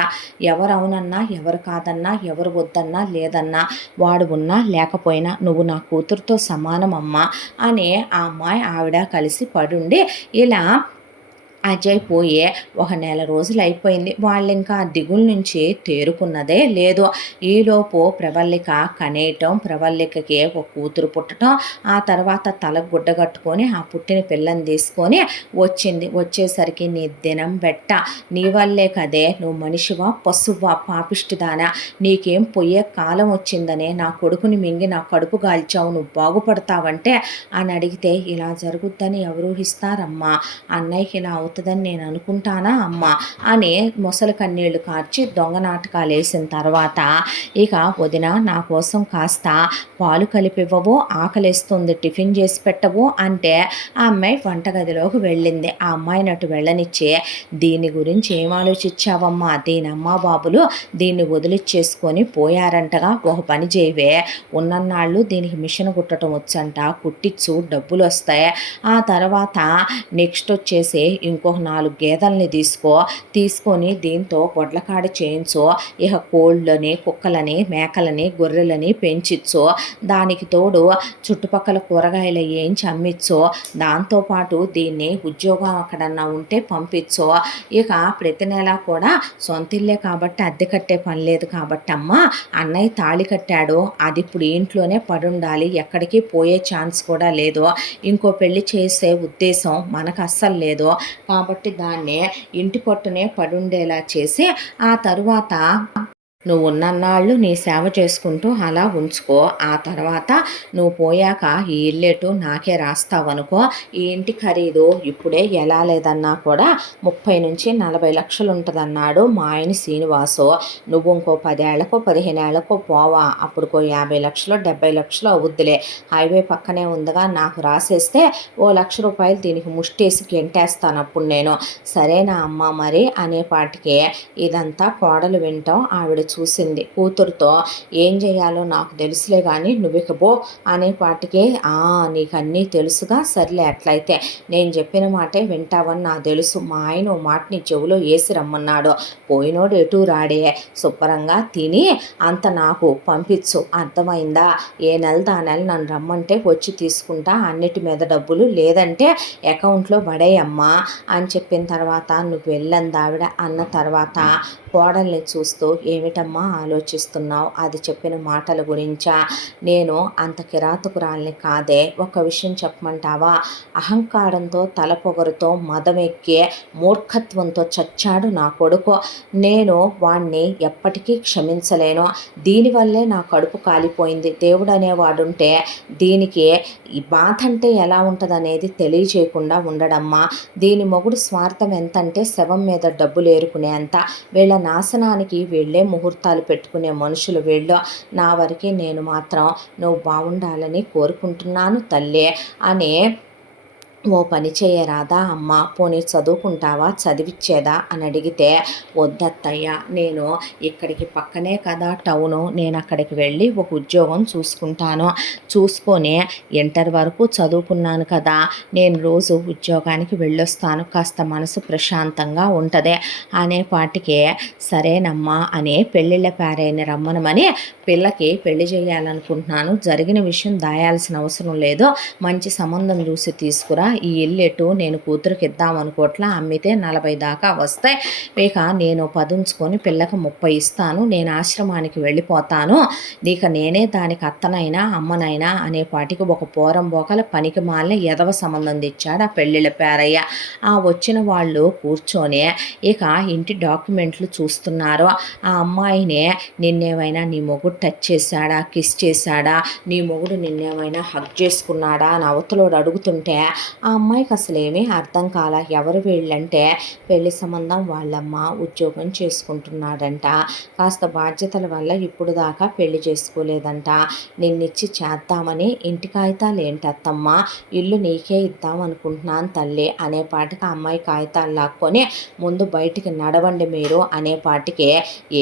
ఎవరు అవునన్నా ఎవరు కాదన్నా ఎవరు వద్దన్నా లేదన్నా వాడు ఉన్నా లేకపోయినా నువ్వు నా కూతురుతో సమానం అమ్మా అని ఆ అమ్మాయి ఆవిడ కలిసి పడుండి ఇలా అజయ్ పోయే 1 నెల రోజులు అయిపోయింది. వాళ్ళు ఇంకా దిగుల నుంచి తేరుకున్నదే లేదు. ఈలోపు ప్రవల్లిక కనేయటం, ప్రవల్లికకి ఒక కూతురు పుట్టడం, ఆ తర్వాత తలకు గుడ్డ కట్టుకొని ఆ పుట్టిన పిల్లని తీసుకొని వచ్చింది. వచ్చేసరికి నీ దినం బెట్ట, నీ వల్లే కదే, నువ్వు మనిషివా పశువా పాపిష్టిదానా, నీకేం పొయ్యే కాలం వచ్చిందనే నా కొడుకుని మింగి నా కడుపు గాల్చావు, నువ్వు బాగుపడతావంటే అని అడిగితే ఇలా జరుగుద్దని ఎవరు ఊహిస్తారమ్మా, అన్నయ్యకి ఇలా అవుతుందని నేను అనుకుంటానా అమ్మ అని మొసలి కన్నీళ్లు కార్చి దొంగ నాటకాలు వేసిన తర్వాత ఇక వదిన నా కోసం కాస్త పాలు కలిపివ్వవు, ఆకలిస్తుంది, టిఫిన్ చేసి పెట్టవు అంటే ఆ అమ్మాయి వంటగదిలోకి వెళ్ళింది. ఆ అమ్మాయిని అటు వెళ్ళనిచ్చే, దీని గురించి ఏం ఆలోచించావమ్మా, దీని అమ్మా బాబులు దీన్ని వదిలిచ్చేసుకొని పోయారంటగా, ఒక పని చేయవే, ఉన్నన్నాళ్ళు దీనికి మిషన్ కుట్టడం వచ్చంట, కుట్టించు, డబ్బులు వస్తాయి, ఆ తర్వాత నెక్స్ట్ వచ్చేసి ఇంకో ఇంకొక 4 గేదెల్ని తీసుకొని దీంతో గొడ్లకాడ చేయించు, ఇక కోళ్ళని, కుక్కలని, మేకలని, గొర్రెలని పెంచిచ్చు, దానికి తోడు చుట్టుపక్కల కూరగాయలు వేయించి అమ్మిచ్చు, దాంతోపాటు దీన్ని ఉద్యోగం ఎక్కడన్నా ఉంటే పంపించు. ఇక ప్రతి నెల కూడా సొంతిల్లే కాబట్టి అద్దె కట్టే పని లేదు కాబట్టి అమ్మ, అన్నయ్య తాళి కట్టాడు, అది ఇప్పుడు ఇంట్లోనే పడుండాలి, ఎక్కడికి పోయే ఛాన్స్ కూడా లేదు, ఇంకో పెళ్లి చేసే ఉద్దేశం మనకు అస్సలు లేదు, కాబట్టి దాన్ని ఇంటి పట్టునే పడుండేలా చేసి ఆ తరువాత నువ్వు ఉన్నన్నాళ్ళు నీ సేవ చేసుకుంటూ అలా ఉంచుకో, ఆ తర్వాత నువ్వు పోయాక ఈ ఇల్లేటు నాకే రాస్తావనుకో, ఈ ఇంటి ఖరీదు ఇప్పుడే ఎలా లేదన్నా కూడా 30-40 లక్షలు ఉంటుందన్నాడు మా ఆయన శ్రీనివాసు. నువ్వు ఇంకో 10 ఏళ్లకో 15 ఏళ్లకో పోవా, అప్పుడుకో 50 లక్షలు 70 లక్షలు అవుద్దిలే, హైవే పక్కనే ఉందిగా, నాకు రాసేస్తే ఓ ₹1,00,000 దీనికి ముష్టేసి గెంటేస్తాను అప్పుడు నేను. సరేనా అమ్మ మరి అనేపాటికే ఇదంతా కోడలు వింటాం ఆవిడ చూసింది. కూతురుతో ఏం చేయాలో నాకు తెలుసులే కానీ నువ్విక పో అనేపాటికే, నీకన్నీ తెలుసుగా, సర్లే అట్లయితే నేను చెప్పిన మాటే వింటావని నాకు తెలుసు, మా ఆయన ఓ మాట నీ చెవులో వేసి రమ్మన్నాడు, పోయినోడు ఎటు రాడే, శుభ్రంగా తిని అంత నాకు పంపించు, అర్థమైందా, ఏ నెలది ఆ నెల నన్ను రమ్మంటే వచ్చి తీసుకుంటా, అన్నిటి మీద డబ్బులు, లేదంటే అకౌంట్లో పడేయమ్మా అని చెప్పిన తర్వాత నువ్వు వెళ్ళందావిడ. అన్న తర్వాత కోడల్ని చూస్తూ ఏమిటమ్మా ఆలోచిస్తున్నావు, అది చెప్పిన మాటల గురించా, నేను అంత కిరాతకురాల్ని కాదే, ఒక విషయం చెప్పమంటావా, అహంకారంతో తలపొగరుతో మదమెక్కే మూర్ఖత్వంతో చచ్చాడు నా కొడుకు, నేను వాణ్ణి ఎప్పటికీ క్షమించలేను, దీనివల్లే నా కడుపు కాలిపోయింది, దేవుడు అనేవాడుంటే దీనికి ఈ బాధ అంటే ఎలా ఉంటుందనేది తెలియచేయకుండా ఉండడమ్మా, దీని మొగుడు స్వార్థం ఎంతంటే శవం మీద డబ్బులు ఏరుకునే అంత, వీళ్ళ నాశనానికి వీళ్ళే ముహూర్తాలు పెట్టుకునే మనుషులు వీళ్ళు, నా వరకు నేను మాత్రం నువ్వు బాగుండాలని కోరుకుంటున్నాను తల్లి అని, ఓ పని చేయరాదా అమ్మ, పోనీ చదువుకుంటావా, చదివిచ్చేదా అని అడిగితే, వద్దత్తయ్య, నేను ఇక్కడికి పక్కనే కదా టౌను, నేను అక్కడికి వెళ్ళి ఒక ఉద్యోగం చూసుకొని ఇంటర్ వరకు చదువుకున్నాను కదా, నేను రోజు ఉద్యోగానికి వెళ్ళొస్తాను, కాస్త మనసు ప్రశాంతంగా ఉంటుంది అనేపాటికే, సరేనమ్మా అని పెళ్ళిళ్ళ పేరైన రమ్మనమని పిల్లకి పెళ్లి చేయాలనుకుంటున్నాను, జరిగిన విషయం దాయాల్సిన అవసరం లేదు, మంచి సంబంధం చూసి తీసుకురా, ఈ ఇల్లు నేను కూతురికి ఇద్దామనుకోట్లా, అమ్మితే 40 దాకా వస్తాయి, ఇక నేను 10 ఉంచుకొని పిల్లకి 30 ఇస్తాను, నేను ఆశ్రమానికి వెళ్ళిపోతాను, ఇక నేనే దానికి అత్తనైనా అమ్మనైనా అనేపాటికి ఒక పోరం బోకల పనికి మాలిన ఎదవ సంబంధం తెచ్చాడు ఆ పెళ్ళిళ్ళ పేరయ్య. ఆ వచ్చిన వాళ్ళు కూర్చొని ఇక ఇంటి డాక్యుమెంట్లు చూస్తున్నారు. ఆ అమ్మాయినే, నిన్నేమైనా నీ మొగుడు టచ్ చేశాడా, కిస్ చేశాడా, నీ మొగుడు నిన్నేమైనా హగ్ చేసుకున్నాడా అని అవతలోడు అడుగుతుంటే ఆ అమ్మాయికి అసలు ఏమీ అర్థం కాల. ఎవరు వీళ్ళంటే పెళ్లి సంబంధం వాళ్ళమ్మ, ఉద్యోగం చేసుకుంటున్నాడంట, కాస్త బాధ్యతల వల్ల ఇప్పుడు దాకా పెళ్లి చేసుకోలేదంట, నిన్నిచ్చి చేద్దామని, ఇంటి కాగితాలు ఏంటత్తమ్మ, ఇల్లు నీకే ఇద్దామనుకుంటున్నాను తల్లి అనేపాటికి అమ్మాయి కాగితాలు లాక్కొని ముందు బయటికి నడవండి మీరు అనేపాటికి,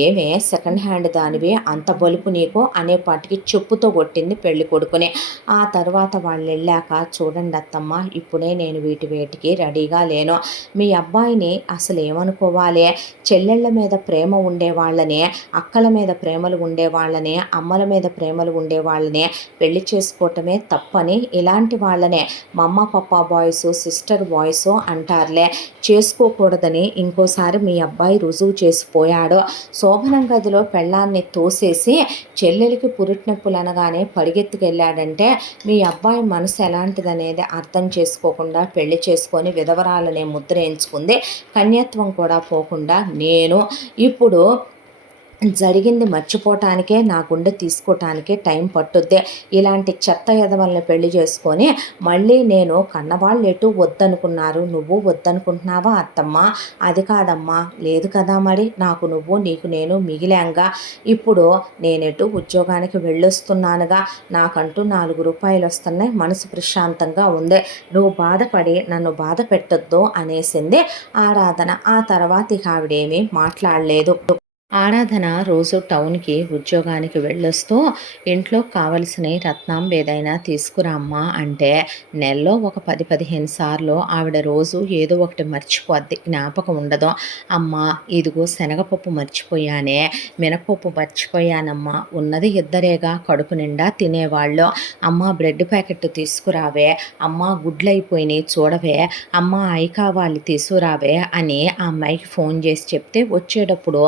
ఏమే సెకండ్ హ్యాండ్ దానివి అంత బలుపు నీకు అనేపాటికి చెప్పుతో కొట్టింది పెళ్లి కొడుకుని. ఆ తర్వాత వాళ్ళు వెళ్ళాక, చూడండి అత్తమ్మ, ఇప్పుడే నేను వేటికి రెడీగా లేను, మీ అబ్బాయిని అసలు ఏమనుకోవాలి, చెల్లెళ్ళ మీద ప్రేమ ఉండేవాళ్ళని, అక్కల మీద ప్రేమలు ఉండేవాళ్ళని, అమ్మల మీద ప్రేమలు ఉండేవాళ్ళని పెళ్లి చేసుకోవటమే తప్పని, ఇలాంటి వాళ్ళనే మమ్మ పప్పా బాయ్స్ సిస్టర్ బాయ్స్ అంటారులే, చేసుకోకూడదని ఇంకోసారి మీ అబ్బాయి రుజువు చేసిపోయాడు, శోభనం గదిలో పెళ్ళాన్ని తోసేసి చెల్లెలికి పురిటినొప్పులు అనగానే పరిగెత్తుకెళ్ళాడంటే మీ అబ్బాయి మనసు ఎలాంటిదనేది అర్థం చేసుకోకుండా పెళ్లి చేసుకొని విధవరాలనే ముద్ర ఎంచుకుంది, కన్యత్వం కూడా పోకుండా నేను ఇప్పుడు జరిగింది మర్చిపోవటానికే, నా గుండె తీసుకోవటానికే టైం పట్టుద్ది, ఇలాంటి చెత్త ఎదవల్ని పెళ్లి చేసుకొని మళ్ళీ నేను కన్నవాళ్ళు ఎటు వద్దనుకున్నారు, నువ్వు వద్దనుకుంటున్నావా అత్తమ్మ, అది కాదమ్మా, లేదు కదా, మరి నాకు నువ్వు నీకు నేను మిగిలాంగా, ఇప్పుడు నేనెటు ఉద్యోగానికి వెళ్ళొస్తున్నానుగా, నాకంటూ 4 రూపాయలు వస్తున్నాయి, మనసు ప్రశాంతంగా ఉంది, నువ్వు బాధపడి నన్ను బాధ పెట్టొద్దు అనేసింది ఆరాధన. ఆ తర్వాత ఇక ఆవిడేమీ మాట్లాడలేదు. ఆరాధన రోజు టౌన్‌కి ఉద్యోగానికి వెళ్ళొస్తూ ఇంట్లో కావలసినయి రత్నాంబ ఏదైనా తీసుకురామ్మా అంటే నెలలో ఒక 10, 15 సార్లు ఆవిడ రోజు ఏదో ఒకటి మర్చిపోద్ది. జ్ఞాపకం ఉండదు. అమ్మా ఇదిగో శనగపప్పు మర్చిపోయానే, మినపప్పు మర్చిపోయానమ్మా. ఉన్నది ఇద్దరేగా కడుపు నిండా తినేవాళ్ళు. అమ్మా బ్రెడ్ ప్యాకెట్ తీసుకురావే, అమ్మా గుడ్లయిపోయినాయి చూడవే, అమ్మా అయి కావాలి తీసుకురావే అని ఆ అమ్మాయికి ఫోన్ చేసి చెప్తే వచ్చేటప్పుడు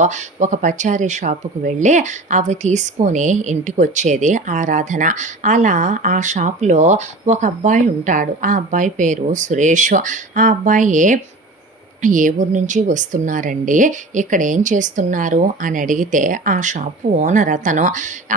ఒక పచారీ షాపుకు వెళ్ళి అవి తీసుకొని ఇంటికొచ్చేది ఆరాధన. అలా ఆ షాపులో ఒక అబ్బాయి ఉంటాడు. ఆ అబ్బాయి పేరు సురేష్. ఆ అబ్బాయి ఏ ఊరు నుంచి వస్తున్నారండి, ఇక్కడ ఏం చేస్తున్నారు అని అడిగితే ఆ షాపు ఓనర్ అతను.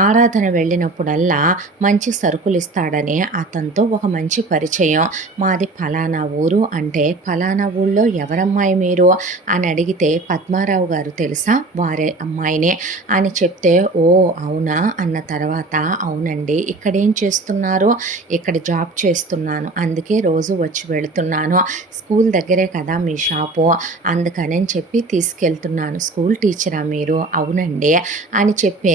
ఆరాధన వెళ్ళినప్పుడల్లా మంచి సరుకులు ఇస్తాడని అతనితో ఒక మంచి పరిచయం. మాది ఫలానా ఊరు అంటే ఫలానా ఊళ్ళో ఎవరమ్మాయి మీరు అని అడిగితే పద్మారావు గారు తెలుసా, వారే అమ్మాయినే అని చెప్తే ఓ అవునా అన్న తర్వాత అవునండి ఇక్కడేం చేస్తున్నారు, ఇక్కడ జాబ్ చేస్తున్నాను, అందుకే రోజు వచ్చి వెళుతున్నాను, స్కూల్ దగ్గరే కదా మీ షాపు, అందుకనని చెప్పి తీసుకెళ్తున్నాను. స్కూల్ టీచరా మీరు, అవునండి అని చెప్పి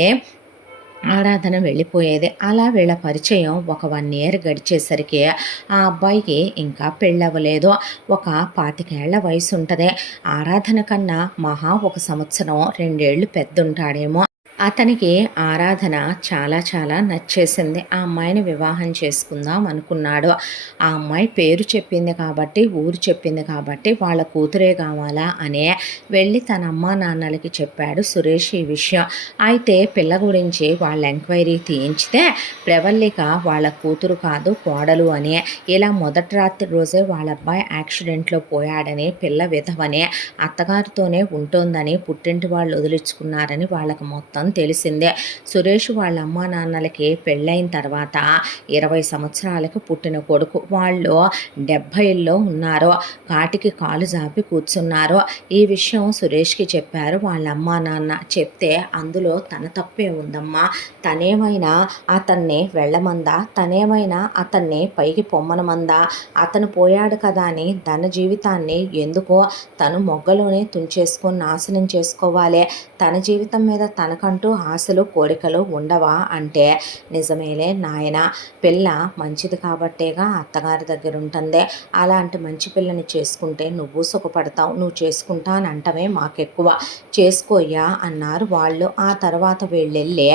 ఆరాధన వెళ్ళిపోయేది. అలా వీళ్ళ పరిచయం ఒక 1 ఇయర్ గడిచేసరికి ఆ అబ్బాయికి ఇంకా పెళ్ళవ్వలేదు. ఒక 25 ఏళ్ల వయసు ఉంటుంది. ఆరాధన కన్నా మహా ఒక సంవత్సరం 2 ఏళ్ళు పెద్దుంటాడేమో. అతనికి ఆరాధన చాలా చాలా నచ్చేసింది. ఆ అమ్మాయిని వివాహం చేసుకుందాం అనుకున్నాడు. ఆ అమ్మాయి పేరు చెప్పింది కాబట్టి, ఊరు చెప్పింది కాబట్టి వాళ్ళ కూతురే కావాలా అనే వెళ్ళి తన అమ్మా నాన్నలకి చెప్పాడు సురేష్ ఈ విషయం. అయితే పిల్ల గురించి వాళ్ళ ఎంక్వైరీ తీయించితే ప్రవల్లిక వాళ్ళ కూతురు కాదు కోడలు అని, ఇలా మొదటి రాత్రి రోజే వాళ్ళ అబ్బాయి యాక్సిడెంట్లో పోయాడని, పిల్ల విధవని, అత్తగారితోనే ఉంటోందని, పుట్టింటి వాళ్ళు వదిలించుకున్నారని వాళ్ళకి మొత్తం తెలిసిందే. సురేష్ వాళ్ళ అమ్మా నాన్నలకి పెళ్ళైన తర్వాత 20 సంవత్సరాలకు పుట్టిన కొడుకు. వాళ్ళు 70లో ఉన్నారు. కాటికి కాలు జాపి కూర్చున్నారు. ఈ విషయం సురేష్కి చెప్పారు వాళ్ళ అమ్మా నాన్న. చెప్తే అందులో తన తప్పే ఉందమ్మా, తనేమైనా అతన్ని వెళ్ళమందా, తనేమైనా అతన్ని పైకి పొమ్మనమందా, అతను పోయాడు కదా అని తన జీవితాన్ని ఎందుకో తను మొగ్గలోనే తుంచేసుకొని నాశనం చేసుకోవాలి, తన జీవితం మీద తనకంటూ ఆశలు కోరికలు ఉండవా అంటే నిజమేలే నాయన, పిల్ల మంచిది కాబట్టేగా అత్తగారి దగ్గర ఉంటుంది, అలాంటి మంచి పిల్లని చేసుకుంటే నువ్వు సుఖపడతావు, నువ్వు చేసుకుంటానంటమే మాకెక్కువ, చేసుకోయ్యా అన్నారు వాళ్ళు. ఆ తర్వాత వీళ్ళెళ్ళి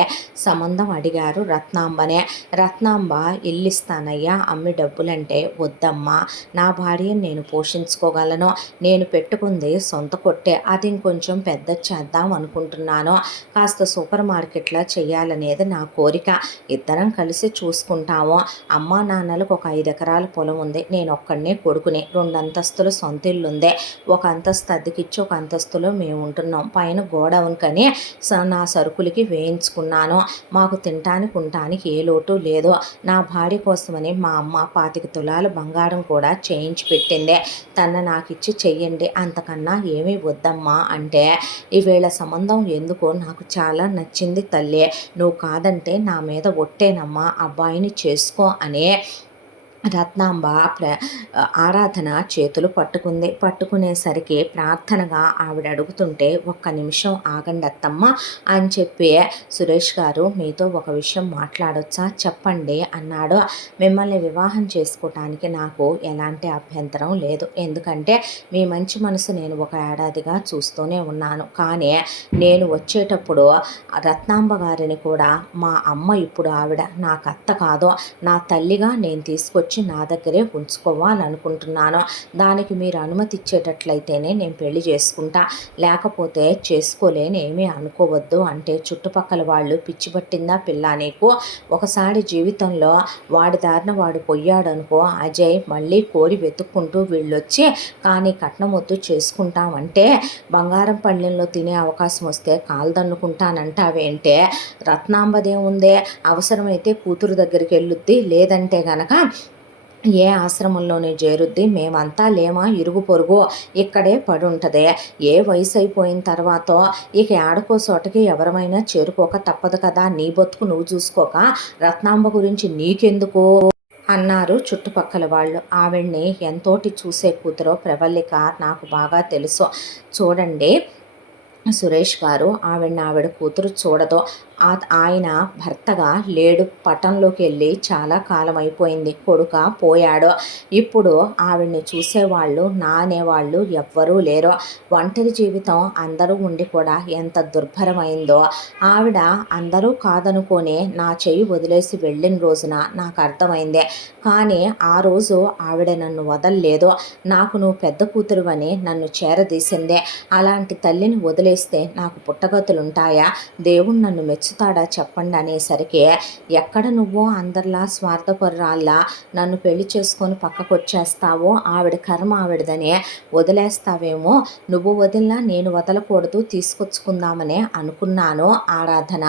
సంబంధం అడిగారు రత్నాంబనే. రత్నాంబ ఇల్లిస్తానయ్యా అమ్మి డబ్బులంటే వద్దమ్మా, నా భార్యను నేను పోషించుకోగలను, నేను పెట్టుకుంది సొంత కొట్టే, అది ఇంకొంచెం పెద్ద చేద్దాం అనుకుంటున్నాను, కాస్త సూపర్ మార్కెట్లా చేయాలనేది నా కోరిక, ఇద్దరం కలిసి చూసుకుంటాము, అమ్మా నాన్నలకు ఒక 5 ఎకరాల పొలం ఉంది, నేను ఒక్కడనే కొడుకుని, 2 అంతస్తుల సొంత ఇల్లు ఉంది, ఒక అంతస్తు అద్దెకిచ్చి ఒక అంతస్తులో మేము ఉంటున్నాం, పైన గోడౌన్ కని నా సరుకులకి వేయించుకున్నాను, మాకు తినటానికి ఉండటానికి ఏ లోటు లేదు, నా భార్య కోసమని మా అమ్మ 25 తులాల బంగారం కూడా చేయించి పెట్టింది, తన నాకిచ్చి చెయ్యండి, అంతకన్నా ఏమీ వద్దమ్మా అంటే ఈవేళ సంబంధం ఎందుకో నాకు చాలా నచ్చింది తల్లి, నువ్వు కాదంటే నా మీద ఒట్టేనమ్మా, అబ్బాయిని చేసుకో అనే రత్నాంబ ఆరాధన చేతులు పట్టుకుంది. పట్టుకునేసరికి ప్రార్థనగా ఆవిడ అడుగుతుంటే ఒక్క నిమిషం ఆగండి అత్తమ్మ అని చెప్పి సురేష్ గారు మీతో ఒక విషయం మాట్లాడొచ్చా చెప్పండి అన్నాడు. మిమ్మల్ని వివాహం చేసుకోవటానికి నాకు ఎలాంటి అభ్యంతరం లేదు, ఎందుకంటే మీ మంచి మనసు నేను ఒక ఏడాదిగా చూస్తూనే ఉన్నాను, కానీ నేను వచ్చేటప్పుడు రత్నాంబ గారిని కూడా మా అమ్మ, ఇప్పుడు ఆవిడ నాకు అత్త కాదు, నా తల్లిగా నేను తీసుకొచ్చి నా దగ్గరే ఉంచుకోవాలనుకుంటున్నాను, దానికి మీరు అనుమతి ఇచ్చేటట్లయితేనే నేను పెళ్లి చేసుకుంటా, లేకపోతే చేసుకోలేనేమీ అనుకోవద్దు అంటే చుట్టుపక్కల వాళ్ళు పిచ్చి పట్టిందా పిల్ల నీకు, ఒకసారి జీవితంలో వాడి దారిన వాడు పోయాడనుకో అజయ్ మళ్ళీ కోరి వెతుక్కుంటూ వీళ్ళొచ్చి కానీ కట్నం వద్దు చేసుకుంటామంటే బంగారం పళ్ళెంలో తినే అవకాశం వస్తే కాల్దన్నుకుంటానంటావేంటే, రత్నాంబదేముందే అవసరమైతే కూతురు దగ్గరికి వెళ్ళుద్ది, లేదంటే గనక ఏ ఆశ్రమంలోనే చేరుద్ది, మేమంతా లేమా ఇరుగు పొరుగు ఇక్కడే పడుంటదే, ఏ వయసు అయిపోయిన తర్వాత ఇక ఏడకో చోటకి ఎవరమైనా చేరుకోక తప్పదు కదా, నీ బతుకు నువ్వు చూసుకోక రత్నాంబ గురించి నీకెందుకు అన్నారు చుట్టుపక్కల వాళ్ళు. ఆవిడ్ని ఎంతోటి చూసే కూతురో ప్రవల్లిక నాకు బాగా తెలుసు, చూడండి సురేష్ గారు ఆవిడ కూతురు చూడదు. ఆయన భర్తగా లేడు, పటంలోకి వెళ్ళి చాలా కాలం అయిపోయింది, కొడుక పోయాడు. ఇప్పుడు ఆవిడ్ని చూసేవాళ్ళు నా అనేవాళ్ళు ఎవ్వరూ లేరు. ఒంటరి జీవితం అందరూ ఉండి కూడా ఎంత దుర్భరమైందో. ఆవిడ అందరూ కాదనుకొని నా చెయ్యి వదిలేసి వెళ్ళిన రోజున నాకు అర్థమైంది. కానీ ఆ రోజు ఆవిడ నన్ను వదలలేదు. నాకు నువ్వు పెద్ద కూతురువని నన్ను చేరదీసిందే. అలాంటి తల్లిని వదిలేస్తే నాకు పుట్టగతులుంటాయా? దేవుడు నన్ను మెచ్చుతాడా చెప్పండి అనేసరికి, ఎక్కడ నువ్వు అందరిలా స్వార్థపరురాల్లా నన్ను పెళ్లి చేసుకొని పక్కకొచ్చేస్తావో, ఆవిడ కర్మ ఆవిడదనే వదిలేస్తావేమో. నువ్వు వదిలినా నేను వదలకూడదు, తీసుకొచ్చుకుందామనే అనుకున్నాను ఆరాధన.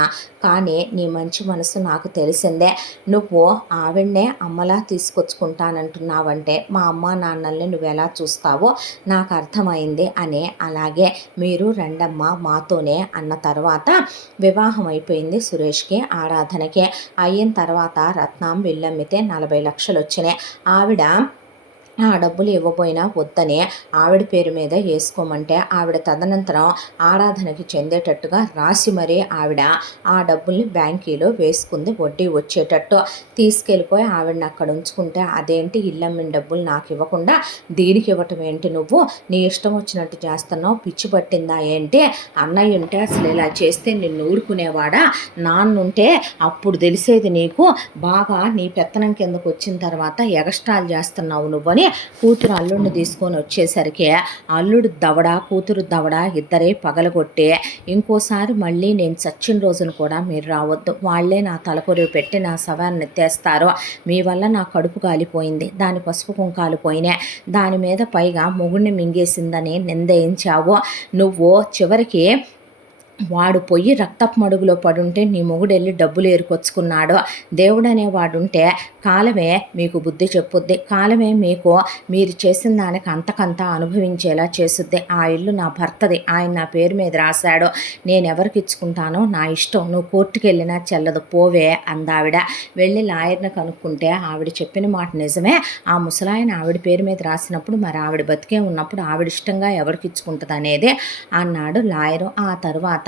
కానీ నీ మంచి మనసు నాకు తెలిసిందే. నువ్వు ఆవిడనే అమ్మలా తీసుకొచ్చుకుంటానంటున్నావంటే మా అమ్మ నాన్నల్ని నువ్వెలా చూస్తావో నాకు అర్థమైంది అని, అలాగే మీరు రండమ్మ మాతోనే అన్న తర్వాత వివాహం అయిపోయింది సురేష్కి, ఆరాధనకి. అయిన తర్వాత రత్నం విల్లమ్మితే 40 లక్షలు వచ్చినాయి. ఆవిడ ఆ డబ్బులు ఇవ్వబోయినా వద్దని ఆవిడ పేరు మీద వేసుకోమంటే ఆవిడ తదనంతరం ఆరాధనకి చెందేటట్టుగా రాసి మరీ ఆవిడ ఆ డబ్బుల్ని బ్యాంకీలో వేసుకుంది, వడ్డీ వచ్చేటట్టు. తీసుకెళ్ళిపోయి ఆవిడని అక్కడ ఉంచుకుంటే, అదేంటి ఇల్లమ్మిన డబ్బులు నాకు ఇవ్వకుండా దీనికి ఇవ్వటం ఏంటి, నువ్వు నీ ఇష్టం వచ్చినట్టు చేస్తున్నావు, పిచ్చి పట్టిందా ఏంటి? అన్నయ్య ఉంటే అసలు ఇలా చేస్తే నిన్ను ఊరుకునేవాడా? నాన్నుంటే అప్పుడు తెలిసేది నీకు. బాగా నీ పెత్తనం కిందకు వచ్చిన తర్వాత ఎగస్ట్రాలు చేస్తున్నావు నువ్వని కూతురు అల్లుడిని తీసుకొని వచ్చేసరికి అల్లుడు దవడ కూతురు దవడ ఇద్దరే పగలగొట్టి, ఇంకోసారి మళ్ళీ నేను చచ్చిన రోజున కూడా మీరు రావద్దు, వాళ్లే నా తలకొరివి పెట్టి నా శవాన్ని ఎత్తేస్తారు, మీ వల్ల నా కడుపు కాలిపోయింది, దాని పసుపు కుంకాలు పోయినాయి, దాని మీద పైగా మొగుడిని మింగేసిందని నిందేయించావు నువ్వు. చివరికి వాడు పొయ్యి రక్తపు మడుగులో పడుంటే నీ మొగుడెళ్ళి డబ్బులు ఏరుకొచ్చుకున్నాడు. దేవుడు అనేవాడుంటే కాలమే మీకు బుద్ధి చెప్పుద్ది, కాలమే మీకు మీరు చేసిన దానికి అంతకంతా అనుభవించేలా చేసుద్ది. ఆ ఇల్లు నా భర్తది, ఆయన నా పేరు మీద రాశాడు, నేను ఎవరికి ఇచ్చుకుంటానో నా ఇష్టం, నువ్వు కోర్టుకు వెళ్ళినా చెల్లదు, పోవే అందావిడ. వెళ్ళి లాయర్ని కనుక్కుంటే ఆవిడ చెప్పిన మాట నిజమే. ఆ ముసలాయన ఆవిడ పేరు మీద రాసినప్పుడు మరి ఆవిడ బతికే ఉన్నప్పుడు ఆవిడ ఇష్టంగా ఎవరికి ఇచ్చుకుంటుంది అనేది అన్నాడు లాయరు. ఆ తర్వాత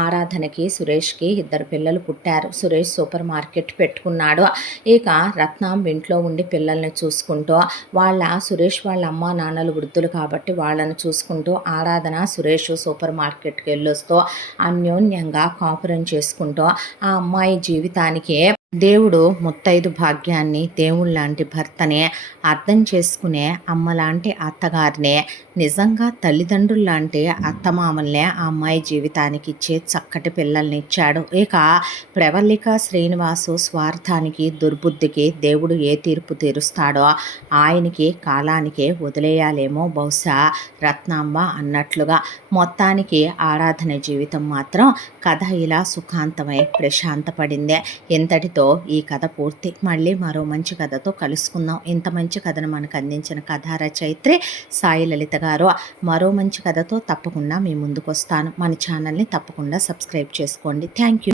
ఆరాధనకి సురేష్కి 2 పిల్లలు పుట్టారు. సురేష్ సూపర్ మార్కెట్ పెట్టుకున్నాడు. ఇక రత్నం ఇంట్లో ఉండి పిల్లల్ని చూసుకుంటూ, సురేష్ వాళ్ళ అమ్మ నాన్నలు వృద్ధులు కాబట్టి వాళ్ళని చూసుకుంటూ, ఆరాధన సురేష్ సూపర్ మార్కెట్కి వెళ్ళొస్తూ అన్యోన్యంగా కాపురం చేసుకుంటూ ఆ అమ్మాయి జీవితానికి దేవుడు ముత్తైదు భాగ్యాన్ని, దేవుళ్ళలాంటి భర్తనే, అర్థం చేసుకునే అమ్మలాంటి అత్తగారినే, నిజంగా తల్లిదండ్రుల్లాంటి అత్తమామల్నే ఆ అమ్మాయి జీవితానికి ఇచ్చే చక్కటి పిల్లల్ని ఇచ్చాడు. ఇక ప్రవల్లిక శ్రీనివాసు స్వార్థానికి దుర్బుద్ధికి దేవుడు ఏ తీర్పు తీరుస్తాడో ఆయనకి కాలానికే వదిలేయాలేమో బహుశా రత్నాంబ అన్నట్లుగా. మొత్తానికి ఆరాధన జీవితం మాత్రం కథ ఇలా సుఖాంతమై ప్రశాంతపడిందే. ఇంతటితో ఈ కథ పూర్తి. మళ్ళీ మరో మంచి కథతో కలుసుకుందాం. ఇంత మంచి కథను మనకు అందించిన కథా రచయిత్రి సాయి లలిత గారు. మరో మంచి కథతో తప్పకుండా మీ ముందుకు వస్తాను. మన ఛానల్ని తప్పకుండా సబ్స్క్రైబ్ చేసుకోండి. Thank you.